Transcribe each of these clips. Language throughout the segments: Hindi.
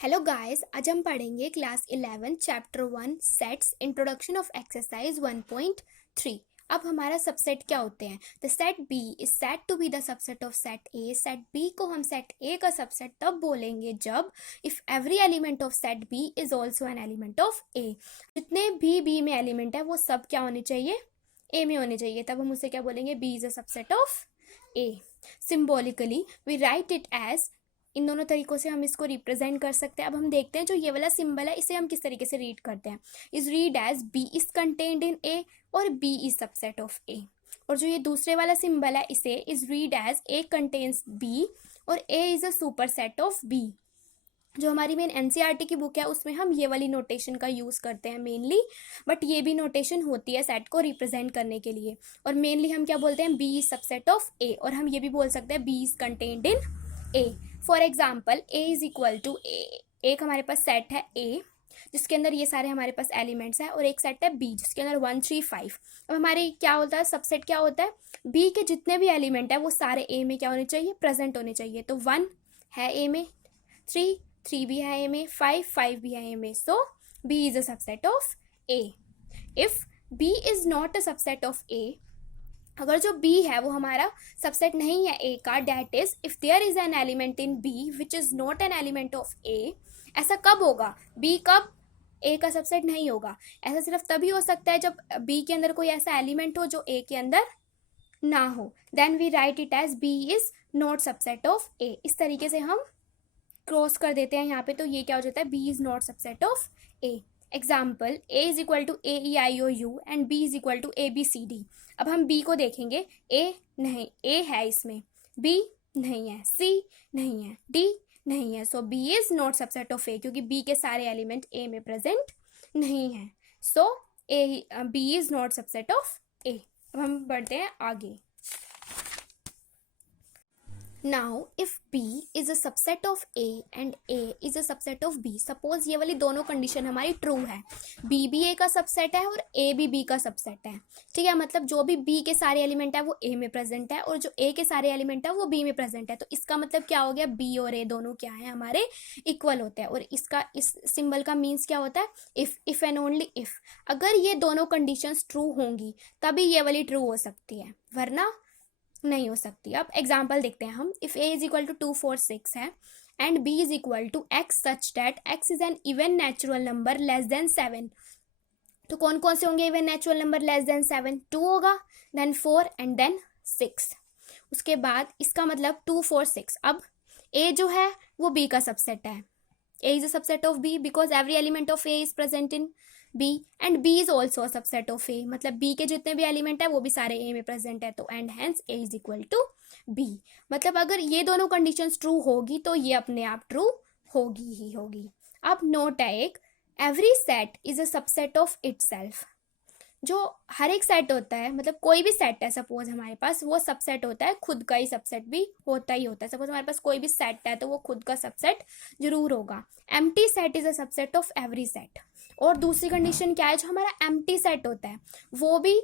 हेलो गाइस, आज हम पढ़ेंगे class 11 chapter 1 sets introduction of exercise 1.3। अब हमारा सबसेट क्या होते हैं? The set B is said to be the subset of set A. Set B को हम सेट ए का सबसेट तब बोलेंगे जब if every element of set B is also an element of A. जितने भी बी में एलिमेंट है वो सब क्या होने चाहिए? ए में होने चाहिए। तब हम उसे क्या बोलेंगे? B is a subset of A. Symbolically we write it as, इन दोनों तरीकों से हम इसको रिप्रेजेंट कर सकते हैं। अब हम देखते हैं जो ये वाला सिंबल है इसे हम किस तरीके से रीड करते हैं। Is read as B is contained in A और B is subset of A. और जो ये दूसरे वाला सिंबल है इसे is read as A contains B और A is a superset of B. जो हमारी मेन एनसीईआरटी की बुक है उसमें हम ये वाली नोटेशन का यूज़ करते हैं मेनली, बट ये भी नोटेशन होती है सेट को रिप्रेजेंट करने के लिए। और मेनली हम क्या बोलते हैं? B is subset of A. और हम ये भी बोल सकते हैं B is contained in A. For example A is equal to A. एक हमारे पास सेट है ए जिसके अंदर ये सारे हमारे पास एलिमेंट्स हैं, और एक सेट है बी जिसके अंदर 1 3 5। अब हमारे क्या होता है? सबसेट क्या होता है? बी के जितने भी एलिमेंट है वो सारे ए में क्या होने चाहिए? प्रेजेंट होने चाहिए। तो 1 है ए में, 3 भी है ए में, 5 भी है ए में। So B is a subset of A. If B is not a subset of A, अगर जो B है वो हमारा सबसेट नहीं है A का, that is if there is an element in B which is not an element of A। ऐसा कब होगा? B कब A का सबसेट नहीं होगा? ऐसा सिर्फ तभी हो सकता है जब B के अंदर कोई ऐसा एलिमेंट हो जो A के अंदर ना हो। Then we write it as B is not subset of A। इस तरीके से हम क्रॉस कर देते हैं यहाँ पे, तो ये क्या हो जाता है? B is not subset of A। Example A is equal to A E I O U and B is equal to A B C D. अब हम B को देखेंगे, A नहीं, A है इसमें, B नहीं है, C नहीं है, D नहीं है। सो B is not subset of A क्योंकि B के सारे एलिमेंट A में प्रेजेंट नहीं है। सो B is not subset of A। अब हम बढ़ते हैं आगे। Now if B is a subset of A and A is a subset of B, suppose ये वाली दोनों कंडीशन हमारी ट्रू है, B भी A का सबसेट है और A भी B का सबसेट है। ठीक है, मतलब जो भी B के सारे एलिमेंट है वो A में प्रेजेंट है और जो A के सारे एलिमेंट है वो B में प्रेजेंट है। तो इसका मतलब क्या हो गया? B और A दोनों क्या है? हमारे इक्वल होते हैं। और इसका इस सिंबल का मीन्स क्या होता है? If and only if. अगर ये दोनों कंडीशंस ट्रू होंगी तभी ये वाली ट्रू हो सकती है, वरना नहीं हो सकती। अब एग्जाम्पल देखते हैं हम। If A is equal to 2 4 6 है and B is equal to X such that X is an even natural number less than 7, तो कौन कौन से होंगे even natural number less than 7? 2 होगा, देन 4 एंड देन 6। उसके बाद इसका मतलब 2 4 6। अब ए जो है वो बी का सबसेट है। A is a subset of B because every element of A is present in B and B is also a subset of A। मतलब B के जितने भी एलिमेंट है वो भी सारे A में प्रेजेंट है। तो and hence A is equal to B। मतलब अगर ये दोनों कंडीशंस ट्रू होगी तो ये अपने आप ट्रू होगी ही होगी। अब नोट है एक, every set is a subset of itself. जो हर एक सेट होता है, मतलब कोई भी सेट है सपोज हमारे पास, वो सबसेट होता है, खुद का ही सबसेट भी होता ही होता है। सपोज हमारे पास कोई भी सेट है तो वो खुद का सबसेट जरूर होगा। Empty set is a subset of every set. और दूसरी कंडीशन क्या है? जो हमारा एम्प्टी सेट होता है वो भी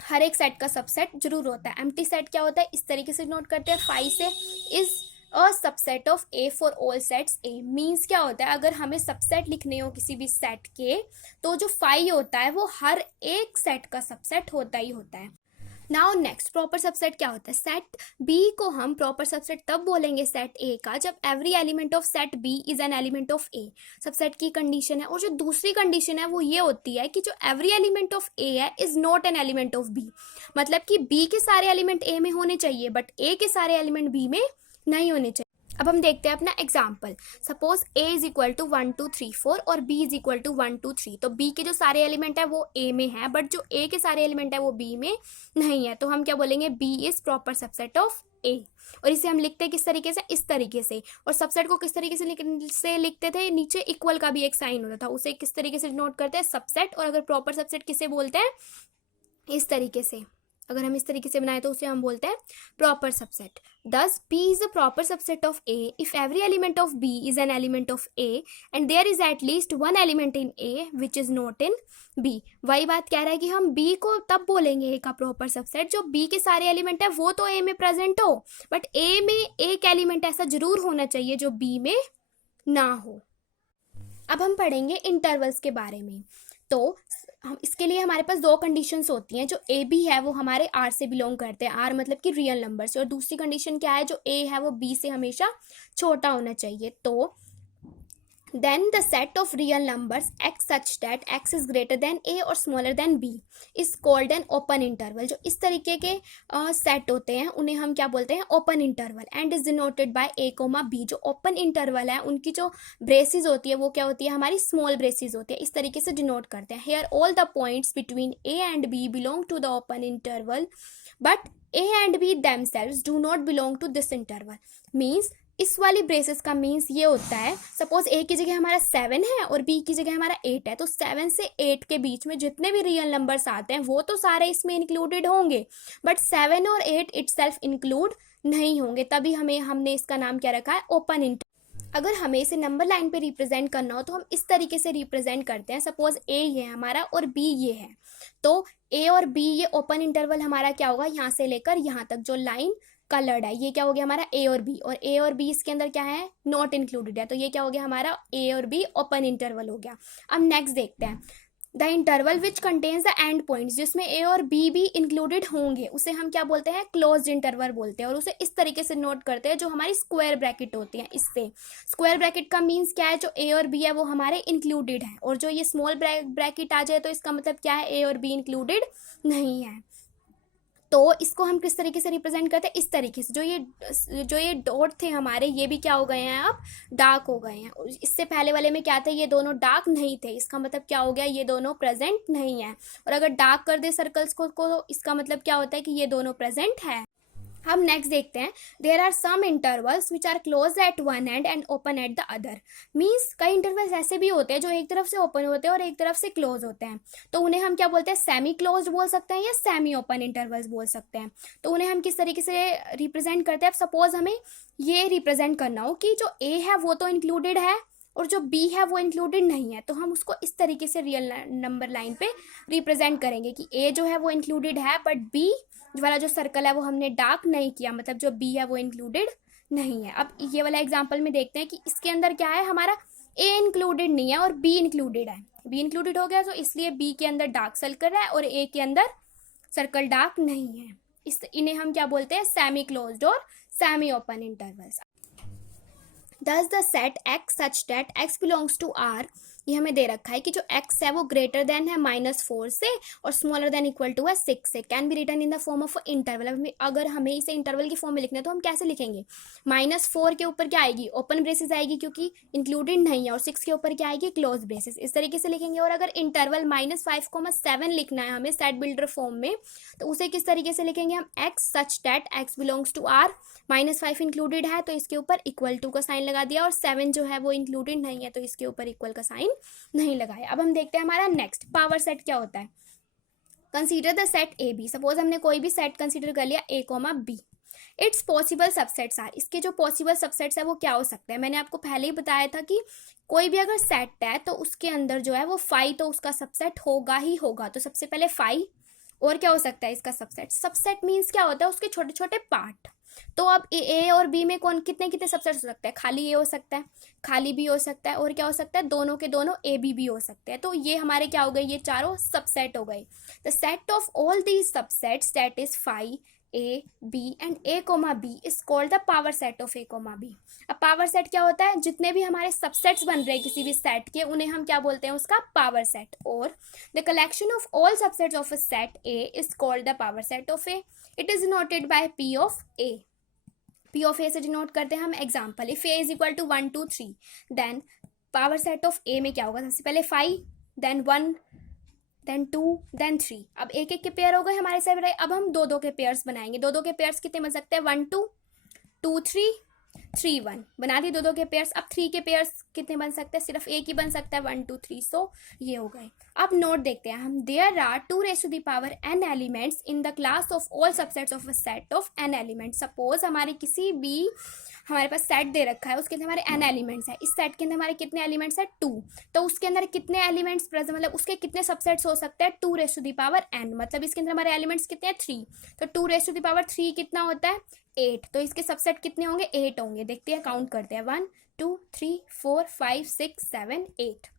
हर एक सेट का सबसेट जरूर होता है। एम्प्टी सेट क्या होता है? इस तरीके से नोट करते हैं 5 से, is a subset of A for all sets A. Means क्या होता है? अगर हमें सबसेट लिखने हो किसी भी सेट के तो जो 5 होता है वो हर एक सेट का सबसेट होता ही होता है। नाउ नेक्स्ट, प्रॉपर सबसेट क्या होता है? सेट बी को हम प्रॉपर सबसेट तब बोलेंगे सेट ए का जब every element of set B is an element of A. Subset की कंडीशन है। और जो दूसरी कंडीशन है वो ये होती है कि जो एवरी एलिमेंट ऑफ ए है is not an element of B. मतलब कि बी के सारे एलिमेंट ए में होने चाहिए बट ए के सारे एलिमेंट बी में नहीं होने चाहिए। अब हम देखते हैं अपना example. Suppose A is equal to 1 2 3 4 और बी इज इक्वल टू 1 2 3। तो बी के जो सारे एलिमेंट है वो ए में है बट जो ए के सारे एलिमेंट है वो बी में नहीं है। तो हम क्या बोलेंगे? B is proper subset of A. और इसे हम लिखते हैं किस तरीके से? इस तरीके से। और सबसेट को किस तरीके से लिखते थे? नीचे इक्वल का भी एक साइन होता था, उसे किस तरीके से नोट करते हैं? सबसेट। और अगर प्रॉपर सबसेट किसे बोलते हैं? इस तरीके से। अगर हम इस तरीके से बनाए तो उसे हम बोलते हैं proper subset. Thus B is the proper subset of A if every element of B is an element of A and there is at least one element in A which is not in B। वही बात कह रहा है कि हम B को तब बोलेंगे A का प्रॉपर सबसेट जो B के सारे एलिमेंट है वो तो A में प्रेजेंट हो बट A में एक एलिमेंट ऐसा जरूर होना चाहिए जो B में ना हो। अब हम पढ़ेंगे इंटरवल्स के बारे में। तो हम इसके लिए हमारे पास दो कंडीशंस होती हैं। जो ए बी है वो हमारे आर से बिलोंग करते हैं, आर मतलब कि रियल नंबर से, और दूसरी कंडीशन क्या है, जो ए है वो बी से हमेशा छोटा होना चाहिए। तो then the set of real numbers x such that x is greater than a or smaller than b is called an open interval। जो इस तरीके के सेट होते हैं उन्हें हम क्या बोलते हैं, open interval. And is denoted bye a, b। जो ओपन इंटरवल है उनकी जो ब्रेसेस होती है वो क्या होती है, हमारी स्मॉल ब्रेसेस होती है, इस तरीके से डिनोट करते हैं। Here all the points between a and b belong to the open interval, but a and b themselves do not belong to this interval। Means इस वाली ब्रेसेस का मीन्स ये होता है, सपोज ए की जगह हमारा 7 है और बी की जगह हमारा 8 है, तो 7 से 8 के बीच में जितने भी रियल नंबर्स आते हैं वो तो सारे इसमें इंक्लूडेड होंगे, बट 7 और 8 इटसेल्फ इंक्लूड नहीं होंगे। तभी हमने इसका नाम क्या रखा है, ओपन इंटरवल। अगर हमें इसे नंबर लाइन पे रिप्रेजेंट करना हो तो हम इस तरीके से रिप्रेजेंट करते हैं। सपोज ए ये है हमारा और बी ये है, तो ए और बी ये ओपन इंटरवल हमारा क्या होगा, यहाँ से लेकर यहाँ तक जो लाइन कलर्ड है ये क्या हो गया हमारा ए और बी, और ए और बी इसके अंदर क्या है, नॉट इंक्लूडेड है, तो ये क्या हो गया हमारा ए और बी ओपन इंटरवल हो गया। अब नेक्स्ट देखते हैं, the interval which contains the end points, जिसमें ए और बी भी इंक्लूडेड होंगे उसे हम क्या बोलते हैं, क्लोज्ड इंटरवल बोलते हैं। और उसे इस तरीके से नोट करते हैं, जो हमारी स्क्वायर ब्रैकेट होती है इससे। स्क्वायर ब्रैकेट का मीन्स क्या है, जो ए और बी है वो हमारे इंक्लूडेड है, और जो ये स्मॉल ब्रैकेट आ जाए तो इसका मतलब क्या है, ए और बी इंक्लूडेड नहीं है। तो इसको हम किस तरीके से रिप्रेजेंट करते हैं, इस तरीके से। जो ये डॉट थे हमारे ये भी क्या हो गए हैं, अब डार्क हो गए हैं। इससे पहले वाले में क्या थे, ये दोनों डार्क नहीं थे, इसका मतलब क्या हो गया, ये दोनों प्रेजेंट नहीं है। और अगर डार्क कर दे सर्कल्स को तो इसका मतलब क्या होता है कि ये दोनों प्रेजेंट है। हम नेक्स्ट देखते हैं, there are some intervals which are close at one end and open at the other. Means कई इंटरवल्स ऐसे भी होते हैं जो एक तरफ से ओपन होते हैं और एक तरफ से क्लोज होते हैं, तो उन्हें हम क्या बोलते हैं, सेमी क्लोज बोल सकते हैं या सेमी ओपन इंटरवल्स बोल सकते हैं। तो उन्हें हम किस तरीके से रिप्रेजेंट करते हैं। सपोज हमें ये रिप्रेजेंट करना हो कि जो ए है वो तो इंक्लूडेड है और जो बी है वो इंक्लूडेड नहीं है, तो हम उसको इस तरीके से रियल नंबर लाइन पे रिप्रेजेंट करेंगे कि ए जो है वो इंक्लूडेड है, बट बी वाला जो सर्कल है वो हमने डार्क नहीं किया, मतलब जो बी है वो इंक्लूडेड नहीं है। अब ये वाला एग्जांपल में देखते हैं कि इसके अंदर क्या है, हमारा ए इंक्लूडेड नहीं है और बी इंक्लूडेड है। बी इंक्लूडेड हो गया तो इसलिए बी के अंदर डार्क सर्कल है और ए के अंदर सर्कल डार्क नहीं है। इन्हें हम क्या बोलते हैं, सेमी क्लोज्ड और semi open intervals. Thus the set x such that x belongs to R, ये हमें दे रखा है कि जो x है वो ग्रेटर देन है -4 से और स्मॉलर देन इक्वल टू है 6 से, can be written in the form of interval. अगर हमें इसे इंटरवल की फॉर्म में लिखना है तो हम कैसे लिखेंगे, -4 के ऊपर क्या आएगी, ओपन ब्रेसेस आएगी क्योंकि इंक्लूडेड नहीं है, और 6 के ऊपर क्या आएगी, क्लोज ब्रेसेस, इस तरीके से लिखेंगे। और अगर इंटरवल -5,7 लिखना है हमें सेट बिल्डर फॉर्म में, तो उसे किस तरीके से लिखेंगे हम, x such that x belongs to R, -5 included है तो इसके ऊपर इक्वल टू का साइन लगा दिया, और 7 जो है वो इंक्लूडेड नहीं है तो इसके ऊपर इक्वल का साइन नहीं लगाया। अब हम देखते हैं हमारा नेक्स्ट पावर सेट क्या होता है। Consider the set A B. Suppose हमने कोई भी सेट कंसीडर कर लिया a, b। It's possible subsets are, इसके जो पॉसिबल सबसेट्स है वो क्या हो सकते हैं। मैंने आपको पहले ही बताया था कि कोई भी अगर सेट है तो उसके अंदर जो है वो 5 तो उसका सबसेट होगा ही होगा। तो सबसे पहले 5, और क्या हो सकता है इसका सबसेट। सबसेट मीन्स क्या होता है, उसके छोटे छोटे पार्ट। तो अब ए और बी में कौन कितने कितने सबसेट्स हो सकते हैं, खाली ए हो सकता है, खाली बी हो सकता है, और क्या हो सकता है, दोनों के दोनों ए बी भी हो सकते हैं। तो ये हमारे क्या हो गए, ये चारों सबसेट हो गए। The set of all these subsets that is 5 A B and a, b is called the power set of a, b। अब पावर सेट क्या होता है, जितने भी हमारे सबसेट्स बन रहे हैं किसी भी सेट के उन्हें हम क्या बोलते हैं, उसका पावर सेट। और the collection of all subsets of a set a is called the power set of a। It is denoted by p of a। p of a से डिनोट करते हैं हम example, if a is equal to 1 2 3 then power set of a में क्या होगा, सबसे पहले 5 देन 1 देन 2 देन 3। अब एक एक के पेयर हो गए हमारे साथ। अब हम दो दो के पेयर्स बनाएंगे। दो दो के पेयर्स कितने बन सकते हैं, 1 2 2 3 3 1 बना दिए दो दो के पेयर्स। अब 3 के पेयर्स कितने बन सकते हैं, सिर्फ एक ही बन सकता है, 1 2 3। सो ये हो गए। अब नोट देखते हैं हम, there are 2 n elements in the class of all subsets of a set of n element. Suppose हमारे किसी भी हमारे पास सेट दे रखा है, उसके अंदर हमारे n एलिमेंट्स है। इस सेट के अंदर हमारे कितने एलिमेंट्स है, 2। तो उसके अंदर कितने एलिमेंट्स प्रेजेंट, मतलब उसके कितने सबसेट्स हो सकते हैं, 2n। मतलब इसके अंदर हमारे एलिमेंट्स कितने हैं, 3। तो 2 3 कितना होता है, 8। तो इसके सबसेट कितने होंगे, 8 होंगे। देखते हैं, काउंट करते हैं, 1 2 3 4 5 6 7 8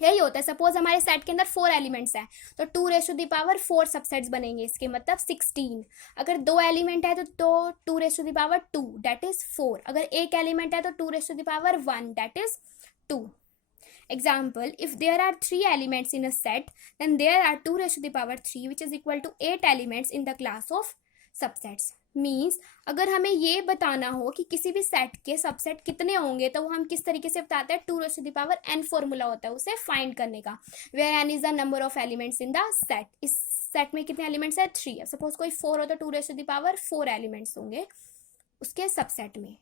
यही होता है। सपोज हमारे सेट के अंदर 4 एलिमेंट्स हैं तो 2⁴ सबसेट्स बनेंगे, इसके मतलब 16। अगर 2 एलिमेंट है तो 2⁴ दैट इज 4। अगर एक एलिमेंट है तो 2⁴ that is 2। Example, if there are 3 elements in a set, then there are 2⁵ which is equal to 8 elements in the class of subsets. Means अगर हमें ये बताना हो कि किसी भी सेट के सबसेट कितने होंगे तो वो हम किस तरीके से बताते हैं, 2⁴n फॉर्मूला होता है उसे फाइंड करने का, where n is the number of elements in the set. इस सेट में कितने एलिमेंट्स है, 3। सपोज कोई 4 हो तो 2⁴4 एलिमेंट्स होंगे उसके सबसेट में।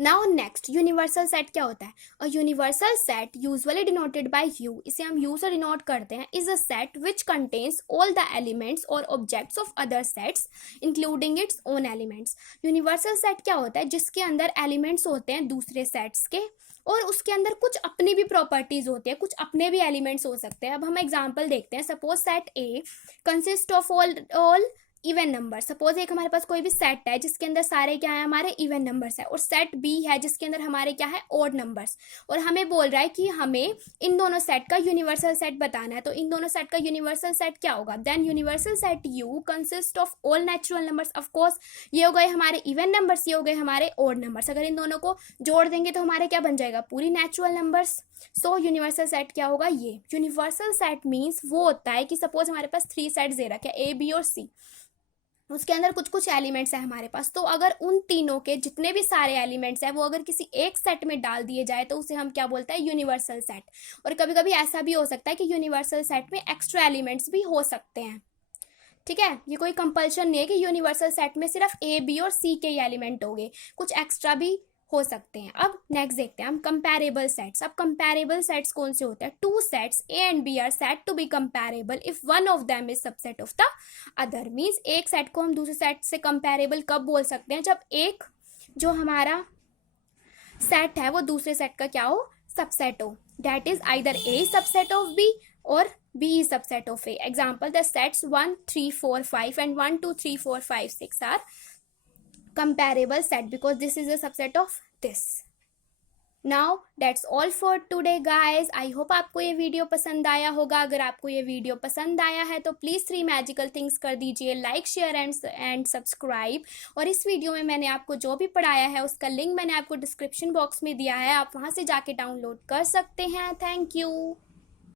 नाउ नेक्स्ट, यूनिवर्सल सेट क्या होता है? A universal set usually denoted by U, इसे हम यू से डिनोट करते हैं, is a set which contains all the elements और objects of other sets including its own elements. Universal set क्या होता है? जिसके अंदर एलिमेंट्स होते हैं दूसरे सेट्स के और उसके अंदर कुछ अपनी भी प्रॉपर्टीज होती है, कुछ अपने भी एलिमेंट्स हो सकते हैं। अब हम एग्जांपल देखते हैं। Suppose set A consist of all even number. Suppose एक हमारे पास कोई भी सेट है जिसके अंदर सारे क्या है, हमारे इवन नंबर्स है, और सेट बी है जिसके अंदर हमारे क्या है, ऑड नंबर्स, और हमें बोल रहा है कि हमें इन दोनों सेट का यूनिवर्सल सेट बताना है। तो इन दोनों सेट का यूनिवर्सल सेट क्या होगा? Then universal set U consist of all natural numbers. Of course ये हो गए हमारे इवन नंबर्स, ये हो गए हमारे ऑड नंबर्स। अगर इन दोनों को जोड़ देंगे तो हमारे क्या बन जाएगा, पूरी natural numbers. So universal set क्या होगा? ये यूनिवर्सल सेट मीन्स वो होता है कि सपोज हमारे पास 3 सेट्स दे रखे हैं, ए बी और सी, उसके अंदर कुछ कुछ एलिमेंट्स है हमारे पास। तो अगर उन तीनों के जितने भी सारे एलिमेंट्स हैं वो अगर किसी एक सेट में डाल दिए जाए तो उसे हम क्या बोलते हैं, यूनिवर्सल सेट। और कभी कभी ऐसा भी हो सकता है कि यूनिवर्सल सेट में एक्स्ट्रा एलिमेंट्स भी हो सकते हैं। ठीक है, ये कोई कंपल्शन नहीं है कि यूनिवर्सल सेट में सिर्फ ए बी और सी के ही एलिमेंट होंगे, कुछ एक्स्ट्रा भी हो सकते हैं। अब नेक्स्ट देखते हैं हम कंपैरेबल सेट्स। अब कंपैरेबल सेट्स कौन से होते हैं? 2 sets A and B are set to be comparable if one of them is subset of the other. Means एक सेट को हम दूसरे सेट से कंपैरेबल कब बोल सकते हैं? जब एक जो हमारा सेट है वो दूसरे सेट का क्या हो, सबसेट हो। That is either A subset of B और B is subset of A. Example, the sets 1 3 4 5 and 1 2 3 4 5 6 are comparable set because this is a subset of this. Now that's all for today guys. I hope आपको ये वीडियो पसंद आया होगा। अगर आपको ये वीडियो पसंद आया है तो प्लीज़ 3 मैजिकल थिंग्स कर दीजिए, लाइक शेयर एंड सब्सक्राइब। और इस वीडियो में मैंने आपको जो भी पढ़ाया है उसका लिंक मैंने आपको डिस्क्रिप्शन बॉक्स में दिया है, आप वहाँ से जाके डाउनलोड कर सकते हैं। Thank you.